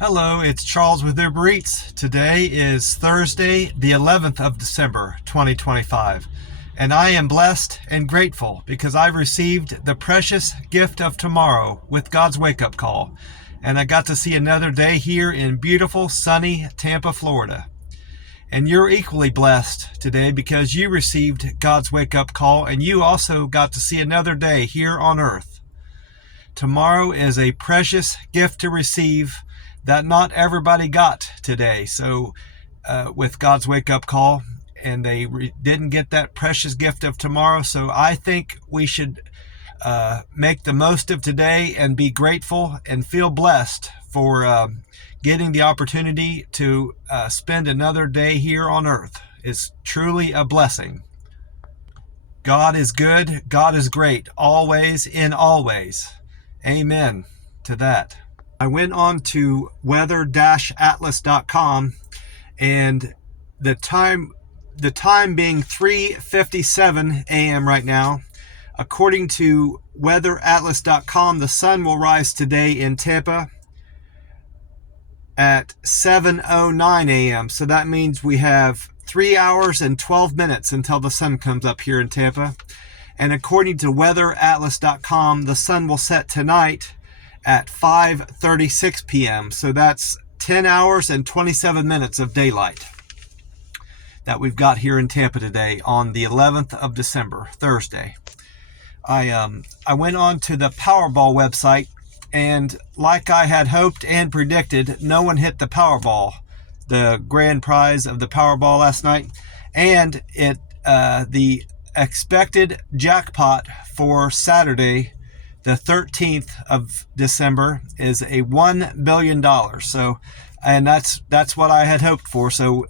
Hello, it's Charles with Uber Eats. Today is Thursday, the 11th of December, 2025. And I am blessed and grateful because I've received the precious gift of tomorrow with God's wake-up call. And I got to see another day here in beautiful, sunny Tampa, Florida. And you're equally blessed today because you received God's wake-up call and you also got to see another day here on earth. Tomorrow is a precious gift to receive that not everybody got today. So with God's wake-up call, and they didn't get that precious gift of tomorrow. So I think we should make the most of today and be grateful and feel blessed for getting the opportunity to spend another day here on earth. It's truly a blessing. God is good. God is great. Always in always. Amen to that. I went on to weather-atlas.com, and the time being 3:57 a.m. right now. According to weather-atlas.com, the sun will rise today in Tampa at 7:09 a.m. So that means we have 3 hours and 12 minutes until the sun comes up here in Tampa. And according to weather-atlas.com, the sun will set tonight at 5:36 p.m. So that's 10 hours and 27 minutes of daylight that we've got here in Tampa today on the 11th of December, Thursday. I went on to the Powerball website, and like I had hoped and predicted, no one hit the Powerball, the grand prize of the Powerball last night, and the expected jackpot for Saturday, the 13th of December, is a $1 billion. So, and that's what I had hoped for. So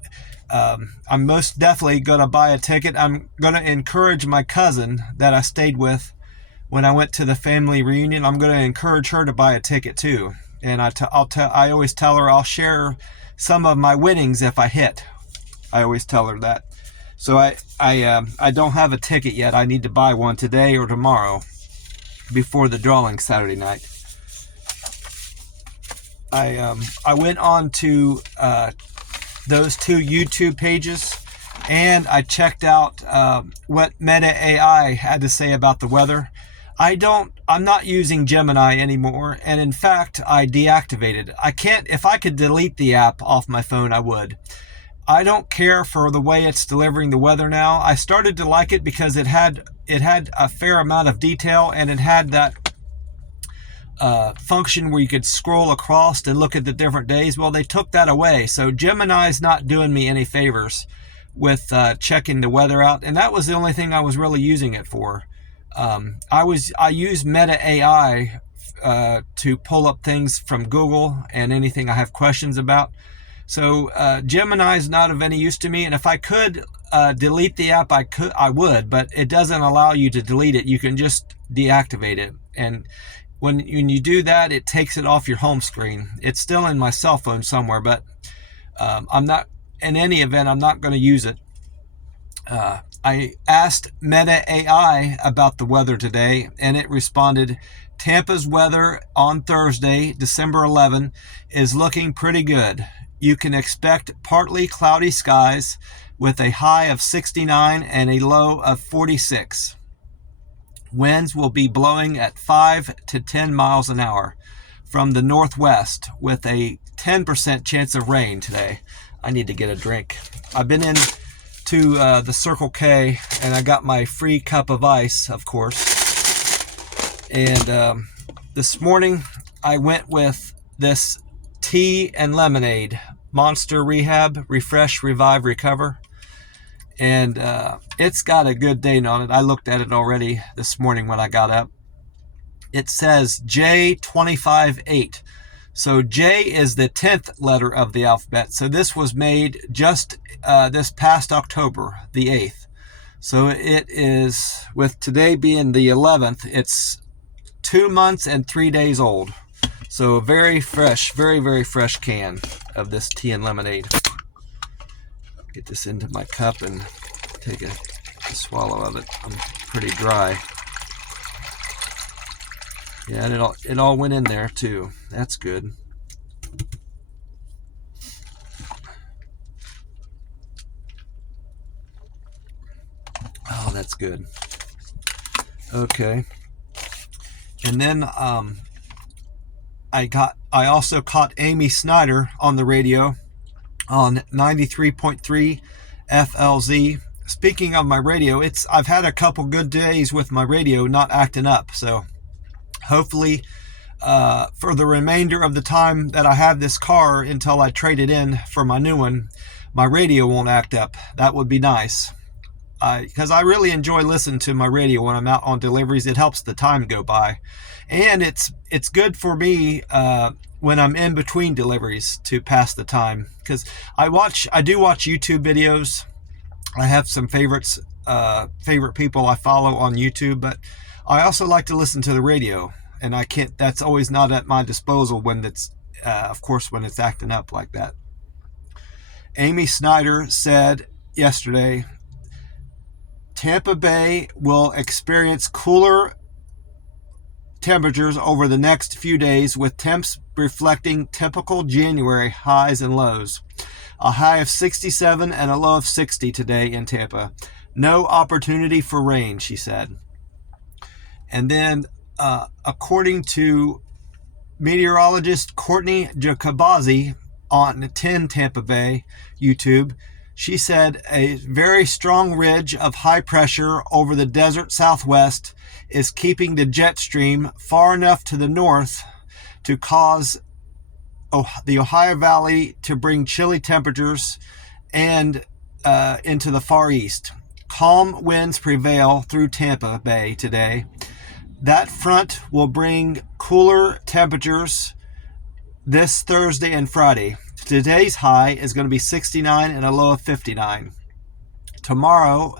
I'm most definitely going to buy a ticket. I'm going to encourage my cousin that I stayed with when I went to the family reunion. I'm going to encourage her to buy a ticket too. And I always tell her I'll share some of my winnings if I hit. I always tell her that. So I don't have a ticket yet. I need to buy one today or tomorrow before the drawing Saturday night. I went on to those two YouTube pages, and I checked out what Meta AI had to say about the weather. I'm not using Gemini anymore, and in fact, I deactivated. If I could delete the app off my phone, I would. I don't care for the way it's delivering the weather now. I started to like it because it had a fair amount of detail, and it had that function where you could scroll across and look at the different days. Well, they took that away. So Gemini's not doing me any favors with checking the weather out. And that was the only thing I was really using it for. I use Meta AI to pull up things from Google and anything I have questions about. So Gemini is not of any use to me. And if I could delete the app, I would, but it doesn't allow you to delete it. You can just deactivate it. And when you do that, it takes it off your home screen. It's still in my cell phone somewhere, but I'm not, in any event, I'm not going to use it. I asked Meta AI about the weather today, and it responded, Tampa's weather on Thursday, December 11, is looking pretty good. You can expect partly cloudy skies with a high of 69 and a low of 46. Winds will be blowing at 5 to 10 miles an hour from the northwest with a 10% chance of rain today. I need to get a drink. I've been in to the Circle K, and I got my free cup of ice, of course. And this morning I went with this tea and lemonade, Monster Rehab, Refresh, Revive, Recover. And it's got a good date on it. I looked at it already this morning when I got up. It says J258. So J is the 10th letter of the alphabet. So this was made just this past October, the 8th. So it is, with today being the 11th, it's 2 months and 3 days old. So a very fresh, very, very fresh can of this tea and lemonade. Get this into my cup and take a swallow of it. I'm pretty dry. Yeah, and it all went in there too. That's good. That's good. Okay. And then I also caught Amy Snyder on the radio on 93.3 FLZ. Speaking of my radio, I've had a couple good days with my radio not acting up. So hopefully for the remainder of the time that I have this car until I trade it in for my new one, my radio won't act up. That would be nice. Because I really enjoy listening to my radio when I'm out on deliveries. It helps the time go by. And it's good for me when I'm in between deliveries to pass the time. Because I do watch YouTube videos. I have some favorite people I follow on YouTube, but I also like to listen to the radio. And that's always not at my disposal when of course, when it's acting up like that. Amy Snyder said yesterday, Tampa Bay will experience cooler temperatures over the next few days, with temps reflecting typical January highs and lows. A high of 67 and a low of 60 today in Tampa. No opportunity for rain, she said. And then, according to meteorologist Courtney Jacobazzi on 10 Tampa Bay YouTube, she said a very strong ridge of high pressure over the desert southwest is keeping the jet stream far enough to the north to cause the Ohio Valley to bring chilly temperatures and into the Far East. Calm winds prevail through Tampa Bay today. That front will bring cooler temperatures this Thursday and Friday. Today's high is going to be 69 and a low of 59. Tomorrow,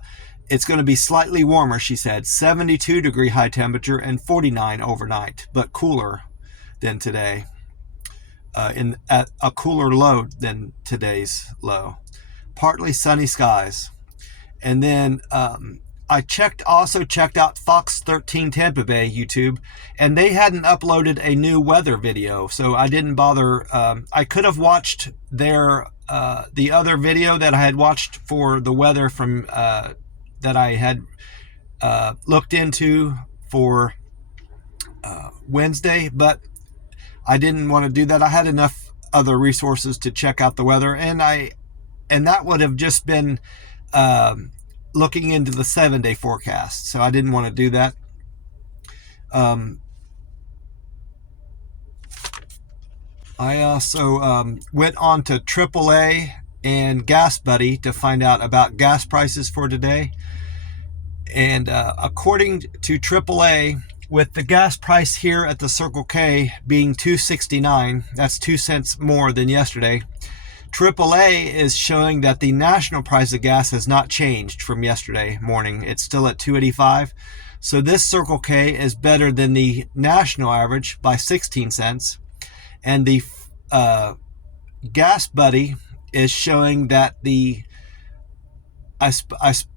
it's going to be slightly warmer, she said. 72 degree high temperature and 49 overnight, but cooler than today. At a cooler low than today's low. Partly sunny skies. And then I also checked out Fox 13 Tampa Bay YouTube, and they hadn't uploaded a new weather video, so I didn't bother. I could have watched the other video that I had watched for the weather from that I had looked into for Wednesday, but I didn't want to do that. I had enough other resources to check out the weather, and that would have just been looking into the 7-day forecast, so I didn't want to do that. I also went on to AAA and Gas Buddy to find out about gas prices for today. And according to AAA, with the gas price here at the Circle K being $2.69, that's 2 cents more than yesterday, AAA is showing that the national price of gas has not changed from yesterday morning. It's still at $2.85. So this Circle K is better than the national average by 16 cents. And the Gas Buddy is showing that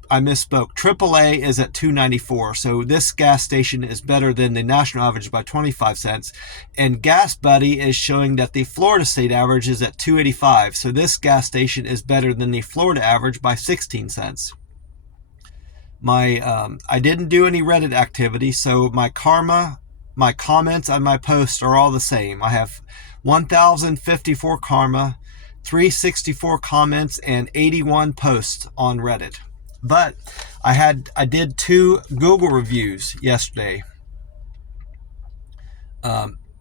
I misspoke. AAA is at $2.94. So this gas station is better than the national average by 25 cents. And Gas Buddy is showing that the Florida state average is at $2.85. So this gas station is better than the Florida average by 16 cents. I didn't do any Reddit activity, so my comments on my posts are all the same. I have 1,054 karma, 364 comments, and 81 posts on Reddit. But I did 2 Google reviews yesterday,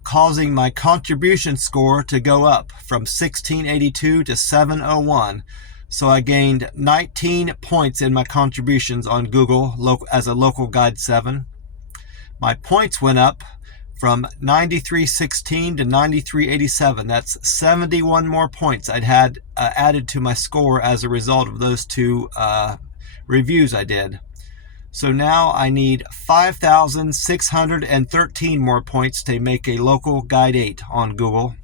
causing my contribution score to go up from 1682 to 701. So I gained 19 points in my contributions on Google as a local guide 7. My points went up from 9316 to 9387. That's 71 more points I'd had added to my score as a result of those 2 reviews I did. So now I need 5,613 more points to make a local guide 8 on Google.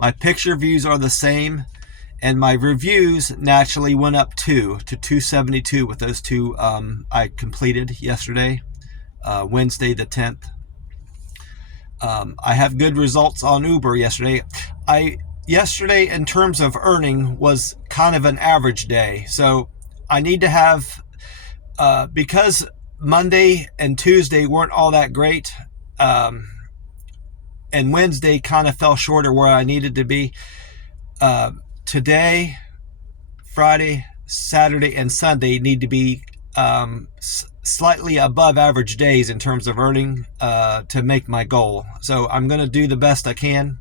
My picture views are the same, and my reviews naturally went up 2 to 272 with those 2 I completed yesterday, Wednesday the 10th. I have good results on Uber yesterday. Yesterday, in terms of earning, was kind of an average day. So I need to have because Monday and Tuesday weren't all that great, and Wednesday kind of fell short of where I needed to be. Today, Friday, Saturday, and Sunday need to be slightly above average days in terms of earning to make my goal. So I'm going to do the best I can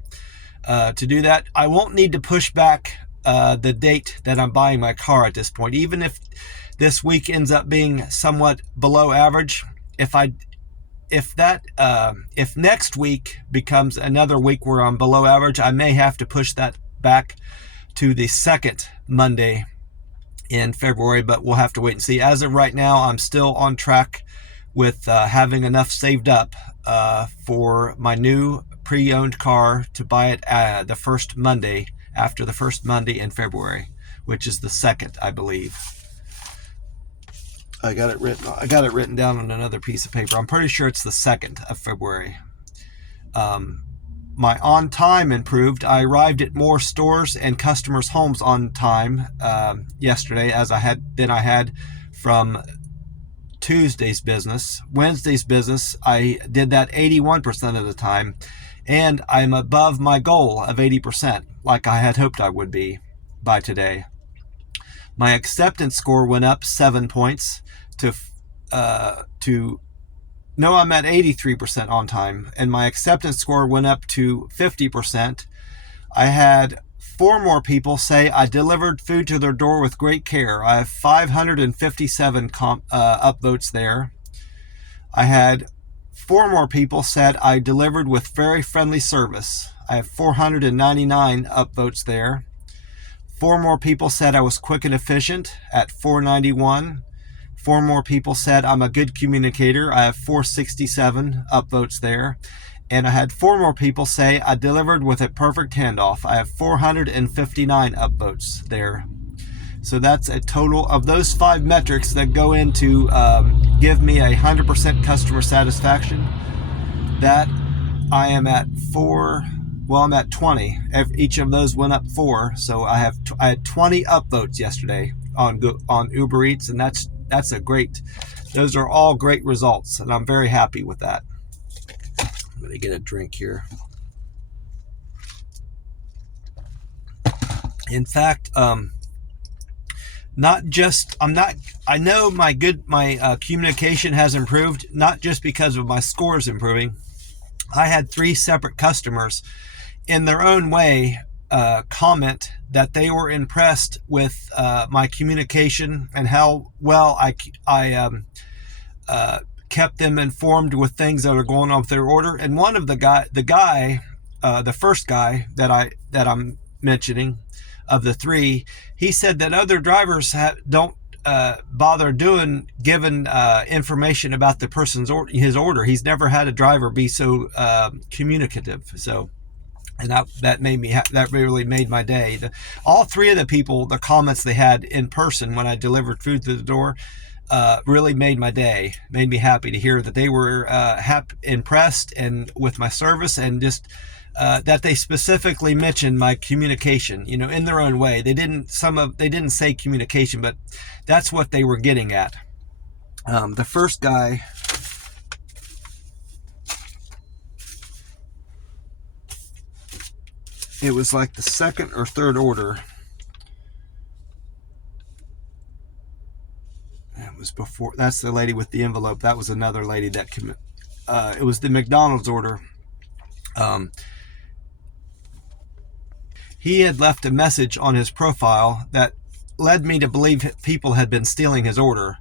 to do that. I won't need to push back the date that I'm buying my car at this point. Even if this week ends up being somewhat below average, if next week becomes another week where I'm below average, I may have to push that back to the second Monday in February, but we'll have to wait and see. As of right now, I'm still on track with having enough saved up for my new pre-owned car to buy it the first Monday, after the first Monday in February, which is the 2nd, I believe. I got it written down on another piece of paper. I'm pretty sure it's the 2nd of February. My on time improved. I arrived at more stores and customers' homes on time yesterday as I had from Tuesday's business. Wednesday's business, I did that 81% of the time, and I'm above my goal of 80%, like I had hoped I would be by today. My acceptance score went up 7 points I'm at 83% on time, and my acceptance score went up to 50%. I had 4 more people say I delivered food to their door with great care. I have 557 upvotes there. I had 4 more people said I delivered with very friendly service. I have 499 upvotes there. 4 more people said I was quick and efficient at 491. 4 more people said I'm a good communicator. I have 467 upvotes there. And I had 4 more people say I delivered with a perfect handoff. I have 459 upvotes there. So that's a total of those 5 metrics that go into give me 100% customer satisfaction. That I am at 4. Well, I'm at 20. Each of those went up 4. So I had 20 upvotes yesterday on Uber Eats, and those are all great results, and I'm very happy with that. I'm going to get a drink here. In fact, I know my communication has improved, not just because of my scores improving. I had 3 separate customers in their own way comment that they were impressed with my communication and how well I kept them informed with things that are going on with their order. And one of the first guy that I'm mentioning of the 3, he said that other drivers don't bother giving information about the person's his order. He's never had a driver be so communicative. So. And that really made my day. All 3 of the people, the comments they had in person when I delivered food to the door, really made my day. Made me happy to hear that they were impressed and with my service, and just that they specifically mentioned my communication. In their own way. They didn't say communication, but that's what they were getting at. The first guy. It was like the 2nd or 3rd order. That was before. That's the lady with the envelope. That was another lady that it was the McDonald's order. He had left a message on his profile that led me to believe people had been stealing his order,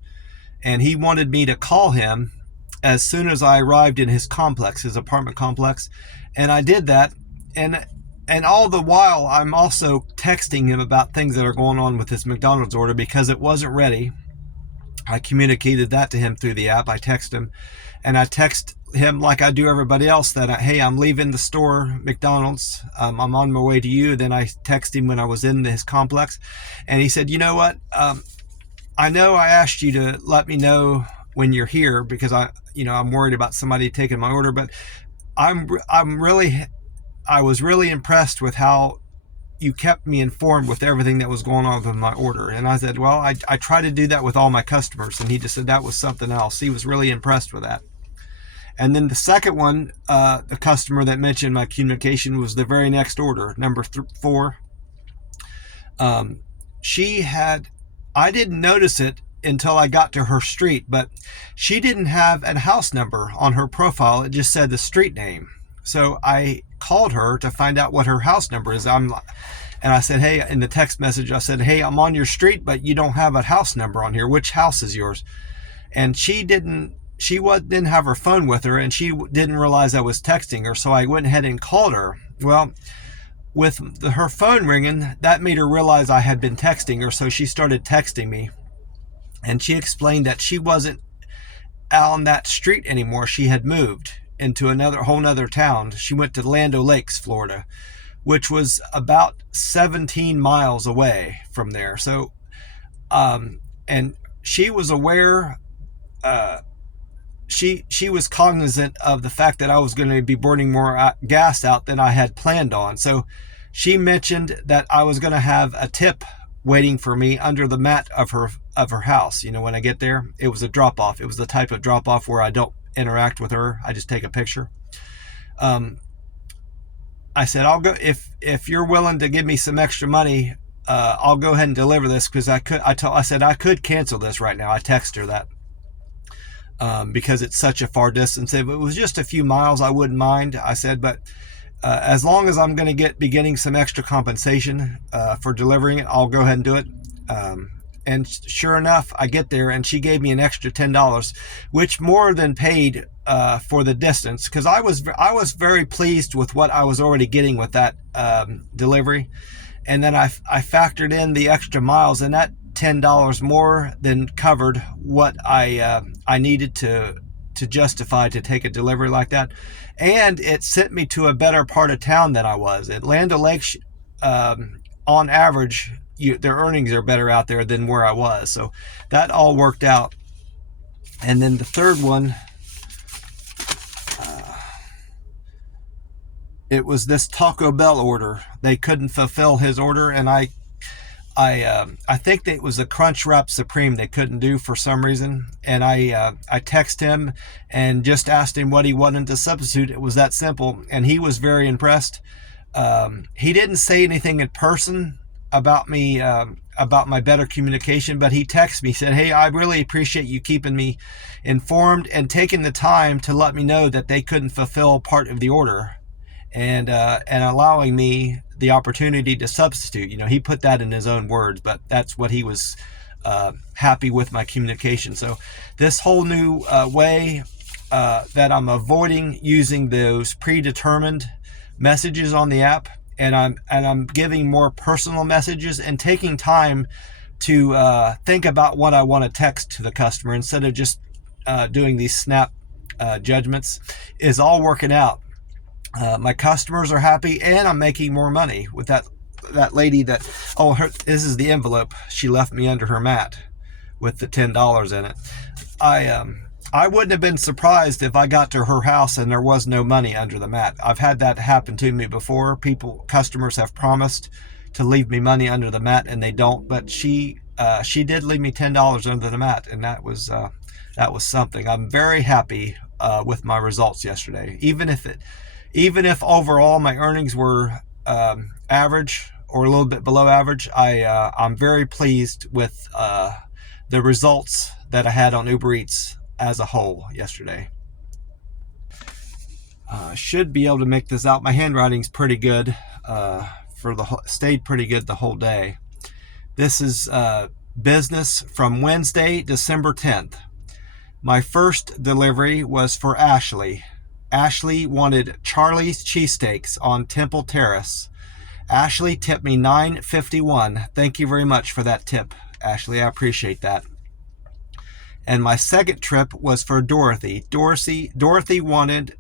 and he wanted me to call him as soon as I arrived in his apartment complex, and I did that. And all the while, I'm also texting him about things that are going on with his McDonald's order because it wasn't ready. I communicated that to him through the app. I text him, and I text him like I do everybody else that, hey, I'm leaving the store, McDonald's. I'm on my way to you. Then I text him when I was in his complex, and he said, you know what? I know I asked you to let me know when you're here because I'm worried about somebody taking my order, but I was really impressed with how you kept me informed with everything that was going on with my order. And I said, well, I try to do that with all my customers. And he just said that was something else. He was really impressed with that. And then the second one, the customer that mentioned my communication, was the very next order, number 4. I didn't notice it until I got to her street, but she didn't have a house number on her profile. It just said the street name. So I called her to find out what her house number is. And I said, hey, in the text message, I said, hey, I'm on your street, but you don't have a house number on here. Which house is yours? And she didn't have her phone with her, and she didn't realize I was texting her. So I went ahead and called her. Well, with her phone ringing, that made her realize I had been texting her. So she started texting me, and she explained that she wasn't on that street anymore. She had moved into another whole nother town. She went to Land O'Lakes, Florida, which was about 17 miles away from there. So, and she was aware, she was cognizant of the fact that I was going to be burning more gas out than I had planned on. So she mentioned that I was going to have a tip waiting for me under the mat of her house. You know, when I get there, it was a drop off. It was the type of drop off where I don't interact with her. I just take a picture. I said, I'll go, if you're willing to give me some extra money, I'll go ahead and deliver this, because I said I could cancel this right now. I texted her that, because it's such a far distance. If it was just a few miles, I wouldn't mind. I said, but as long as I'm going to be getting some extra compensation for delivering it, I'll go ahead and do it. And sure enough, I get there, and she gave me an extra $10, which more than paid for the distance, because I was very pleased with what I was already getting with that delivery. And then I factored in the extra miles, and that $10 more than covered what I needed to justify to take a delivery like that. And it sent me to a better part of town than I was. At Land O'Lakes, on average, their earnings are better out there than where I was. So that all worked out. And then the third one, it was this Taco Bell order. They couldn't fulfill his order, and I think that it was a Crunchwrap Supreme they couldn't do for some reason. And I texted him and just asked him what he wanted to substitute. It was that simple, and he was very impressed. He didn't say anything in person about me, about my better communication, but he texted me, said, hey, I really appreciate you keeping me informed and taking the time to let me know that they couldn't fulfill part of the order, and allowing me the opportunity to substitute. You know, he put that in his own words, but that's what he was happy with my communication. So this whole new way that I'm avoiding using those predetermined messages on the app, and I'm giving more personal messages and taking time to think about what I want to text to the customer instead of just doing these snap judgments, is all working out. My customers are happy, and I'm making more money with that lady that, this is the envelope she left me under her mat with the $10 in it. I wouldn't have been surprised if I got to her house and there was no money under the mat. I've had that happen to me before. Customers have promised to leave me money under the mat, and they don't. But she did leave me $10 under the mat, and that was something. I'm very happy with my results yesterday. Even if overall my earnings were average or a little bit below average, I'm very pleased with the results that I had on Uber Eats as a whole yesterday. Should be able to make this out. My handwriting's pretty good. Stayed pretty good the whole day. This is business from Wednesday, December 10th. My first delivery was for Ashley. Ashley wanted Charlie's cheesesteaks on Temple Terrace. Ashley tipped me $9.51. Thank you very much for that tip, Ashley. I appreciate that. And my second trip was for Dorothy. Dorothy wanted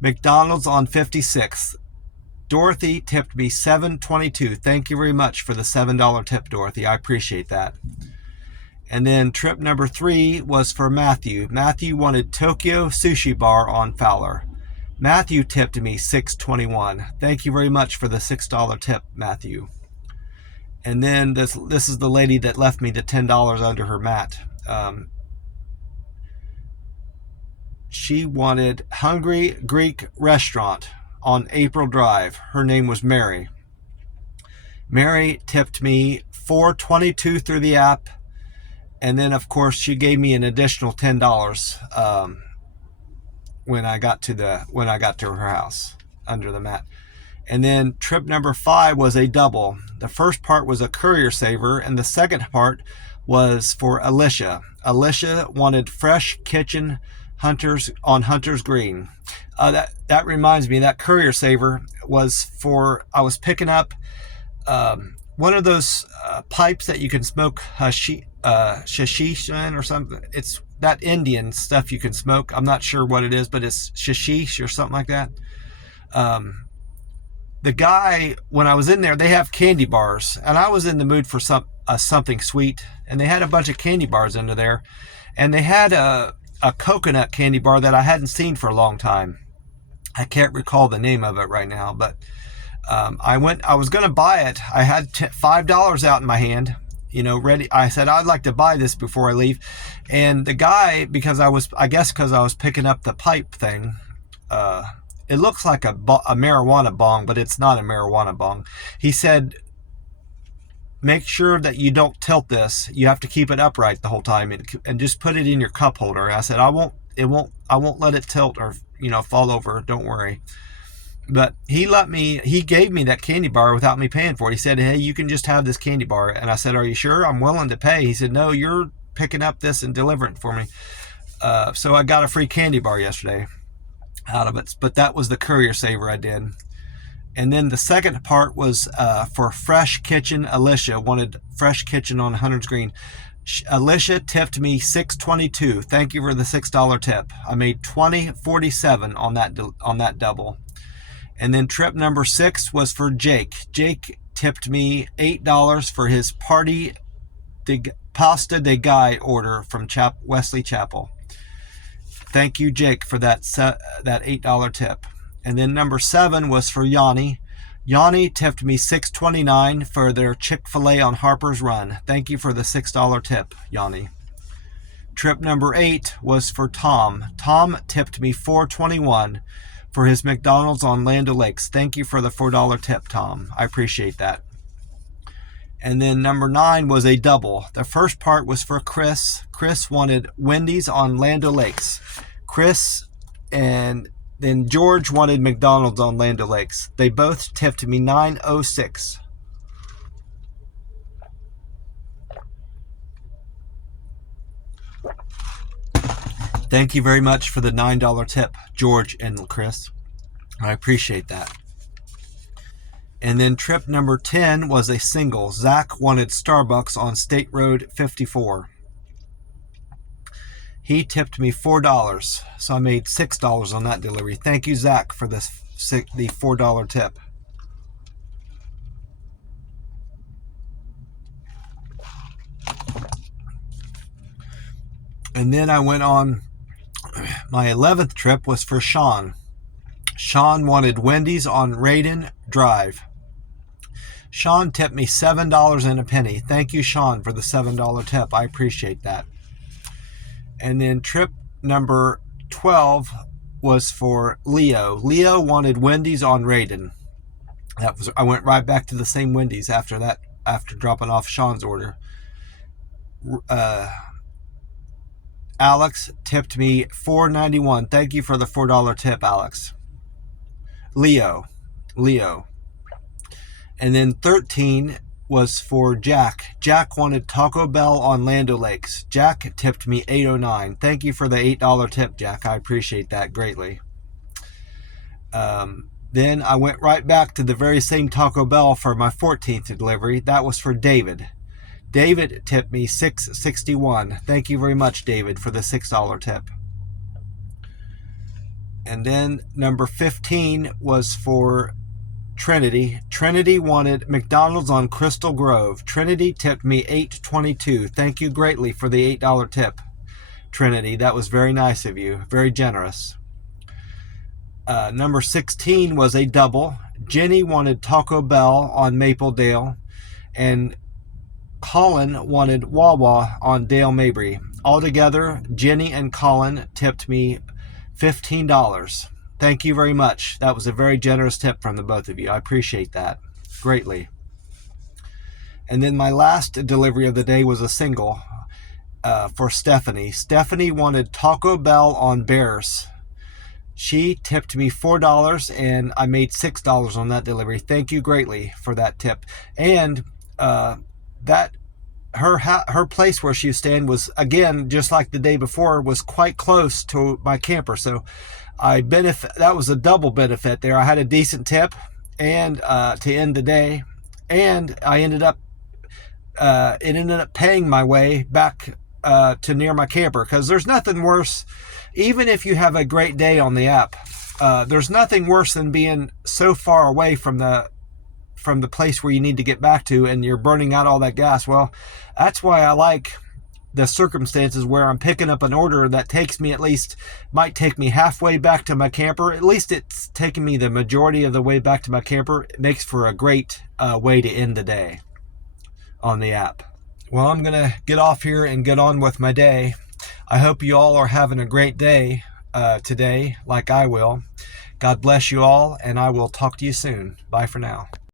McDonald's on 56th. Dorothy tipped me $7.22. Thank you very much for the $7 tip, Dorothy. I appreciate that. And then trip number 3 was for Matthew. Matthew wanted Tokyo Sushi Bar on Fowler. Matthew tipped me $6.21. Thank you very much for the $6 tip, Matthew. And then this is the lady that left me the $10 under her mat. She wanted Hungry Greek Restaurant on April Drive. Her name was Mary. Mary tipped me $4.22 through the app, and then of course she gave me an additional $10 when I got to her house under the mat. And then trip number 5 was a double. The first part was a Courier Saver, and the second part was for Alicia. Alicia wanted Fresh Kitchen Hunters on Hunter's Green. That reminds me, that Courier Saver was for, I was picking up one of those pipes that you can smoke hashish in or something. It's that Indian stuff you can smoke. I'm not sure what it is, but it's hashish or something like that. The guy, when I was in there, they have candy bars, and I was in the mood for something sweet, and they had a bunch of candy bars under there, and they had a coconut candy bar that I hadn't seen for a long time. I can't recall the name of it right now, but I was going to buy it. I had $5 out in my hand, ready. I said, I'd like to buy this before I leave. And the guy, because I was picking up the pipe thing, it looks like a marijuana bong, but it's not a marijuana bong. He said, make sure that you don't tilt this. You have to keep it upright the whole time, and just put it in your cup holder. I said, I won't let it tilt or, fall over. Don't worry. But he gave me that candy bar without me paying for it. He said, hey, you can just have this candy bar. And I said, are you sure? I'm willing to pay. He said, no, you're picking up this and delivering it for me. So I got a free candy bar yesterday out of it, but that was the Courier Saver I did. And then the second part was for Fresh Kitchen. Alicia wanted Fresh Kitchen on Hunter's Green. Alicia tipped me $6.22. Thank you for the $6 tip. I made $20.47 on that double. And then trip number 6 was for Jake. Jake tipped me $8 for his pasta de gai order from Wesley Chapel. Thank you, Jake, for that $8 tip. And then number 7 was for Yanni. Yanni tipped me $6.29 for their Chick-fil-A on Harper's Run. Thank you for the $6 tip, Yanni. Trip number 8 was for Tom. Tom tipped me $4.21 for his McDonald's on Land O'Lakes. Thank you for the $4 tip, Tom. I appreciate that. And then number 9 was a double. The first part was for Chris. Chris wanted Wendy's on Land O'Lakes. Chris and then George wanted McDonald's on Land O'Lakes. They both tipped me $9.06. Thank you very much for the $9 tip, George and Chris. I appreciate that. And then trip number 10 was a single. Zach wanted Starbucks on State Road 54. He tipped me $4, so I made $6 on that delivery. Thank you, Zach, for the $4 tip. And then I went on, my 11th trip was for Sean. Sean wanted Wendy's on Raiden Drive. Sean tipped me $7.01. Thank you, Sean, for the $7 tip. I appreciate that. And then trip number 12 was for Leo. Leo wanted Wendy's on Raiden. I went right back to the same Wendy's after that, after dropping off Sean's order. Alex tipped me $4.91. Thank you for the $4 tip, Alex. Leo. And then 13 was for Jack. Jack wanted Taco Bell on Land O'Lakes. Jack tipped me $8.09. Thank you for the $8 tip, Jack. I appreciate that greatly. Then I went right back to the very same Taco Bell for my 14th delivery. That was for David. David tipped me $6.61. Thank you very much, David, for the $6 tip. And then number 15 was for Trinity. Trinity wanted McDonald's on Crystal Grove. Trinity tipped me $8.22. Thank you greatly for the $8 tip, Trinity. That was very nice of you. Very generous. Number 16 was a double. Jenny wanted Taco Bell on Mapledale. and Colin wanted Wawa on Dale Mabry. Altogether, Jenny and Colin tipped me $15. Thank you very much. That was a very generous tip from the both of you. I appreciate that greatly. And then my last delivery of the day was a single for Stephanie. Stephanie wanted Taco Bell on Bears. She tipped me $4 and I made $6 on that delivery. Thank you greatly for that tip. And that her place where she was staying was, again, just like the day before, was quite close to my camper. So that was a double benefit there. I had a decent tip and to end the day, and I ended up paying my way back to near my camper, because there's nothing worse, even if you have a great day on the app, there's nothing worse than being so far away from the place where you need to get back to, and you're burning out all that gas. Well, that's why I like the circumstances where I'm picking up an order that might take me halfway back to my camper. At least it's taking me the majority of the way back to my camper. It makes for a great way to end the day on the app. Well, I'm going to get off here and get on with my day. I hope you all are having a great day today, like I will. God bless you all, and I will talk to you soon. Bye for now.